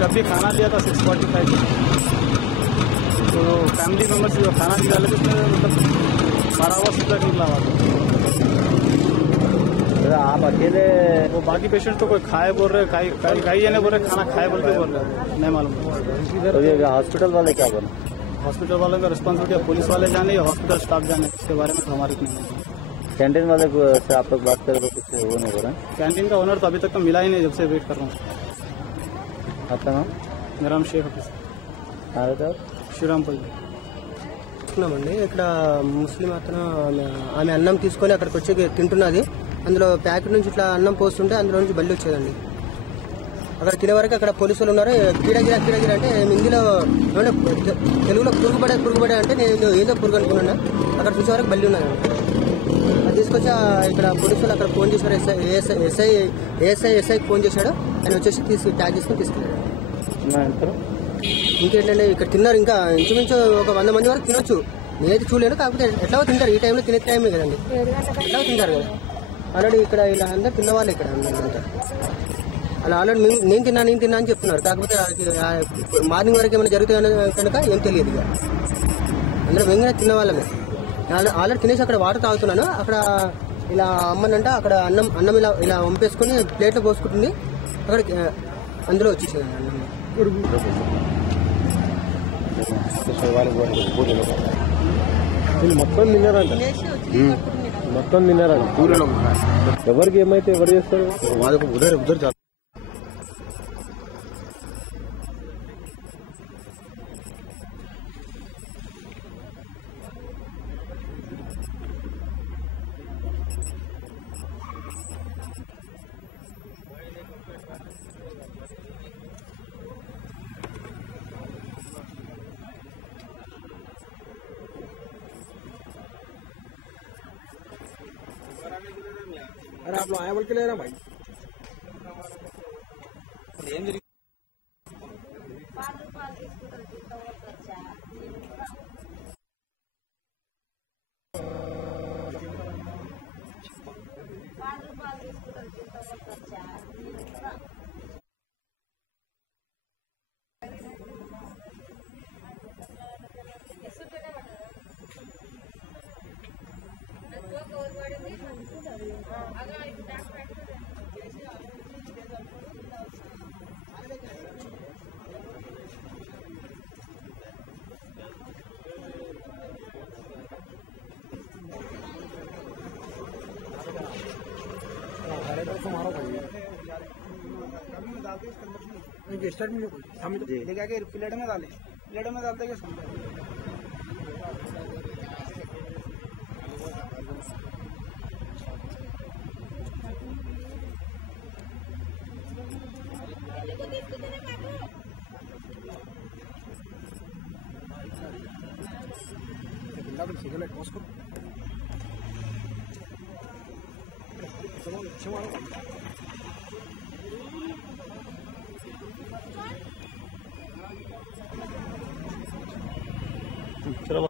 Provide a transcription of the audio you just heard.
जब भी खाना दिया था 6:45 तो फैमिली मेम्बर्स जो खाना निकाले थे उसमें मतलब 12 हुआ शुक्ला निकला हुआ था। आप अकेले? वो बाकी पेशेंट तो कोई खाए बोल रहे, खाई या नहीं बोल रहे, खाना खाए बोल के बोल रहे, नहीं मालूम। तो ये हॉस्पिटल वाले क्या बोले? हॉस्पिटल वालों का रिस्पॉन्सिबिलिटी है, पुलिस वाले जाने या हॉस्पिटल स्टाफ जाने, इसके बारे में तो हमारे को नहीं। कैंटीन वाले से आप लोग बात करें तो कुछ वो नहीं हो रहा है? कैंटीन का ओनर तो अभी तक तो मिला ही नहीं, जब से वेट कर रहा हूँ। आपका नाम? मेरा नाम शेख हफीज। कहाँ रहते हो? శ్రీరాంపల్లి. చూస్తున్నామండి ఇక్కడ ముస్లిం అతను ఆమె అన్నం తీసుకొని అక్కడికి వచ్చి తింటున్నది. అందులో ప్యాకెట్ నుంచి ఇట్లా అన్నం పోస్తుంటే అందులో నుంచి బల్లి వచ్చేదండి. అక్కడ తినే వరకు అక్కడ పోలీసులు ఉన్నారు. కీడగిరా అంటే హిందీలో తెలుగులో పురుగుపడే అంటే నేను ఏదో పురుగు అనుకున్నాను. అక్కడ చూసే వరకు బల్లి ఉన్నదండి. అది తీసుకొచ్చి ఇక్కడ పోలీసులు అక్కడ ఫోన్ చేశారు. ఎస్ఐకి ఫోన్ చేశాడు. ఆయన వచ్చేసి ట్యాగ్ తీసుకొని తీసుకెళ్ళాడు. ఇంకేంటంటే ఇక్కడ తిన్నారు, ఇంకా ఇంచుమించు ఒక 100 మంది వరకు తినొచ్చు. నేనైతే చూడలేను, కాకపోతే ఎట్లాగో తింటారు. ఈ టైంలో తినే టైమే కదండి, ఎట్లాగో తింటారు కదా. ఆల్రెడీ ఇక్కడ ఇలా అందరు తిన్నవాళ్ళు ఇక్కడ అంతా అలా ఆల్రెడీ నేను తిన్నా అని చెప్తున్నారు. కాకపోతే మార్నింగ్ వరకు ఏమైనా జరుగుతుంది కనుక ఏం తెలియదు. ఇక అందరూ వెంగనే తిన్న వాళ్ళమే. ఆల్రెడీ తినేసి అక్కడ వాటర్ తాగుతున్నాను. అక్కడ ఇలా అమ్మనంట అక్కడ అన్నం ఇలా వంపేసుకొని ప్లేట్లో పోసుకుంటుంది. అక్కడ అందులో వచ్చేసేది అన్నం. మొత్తం తిన్నారంట, మొత్తం తిన్నారంట. ఎవరికి ఏమైతే ఎవరు చేస్తారు? ఉదర్ చాలా अरे आप लोग आया बोल के ले रहा भाई। स्टार्ट में लेके आके प्लेट में डाले, प्लेट में डालते क्या समझ सिगरेट पोस्ट करो चलो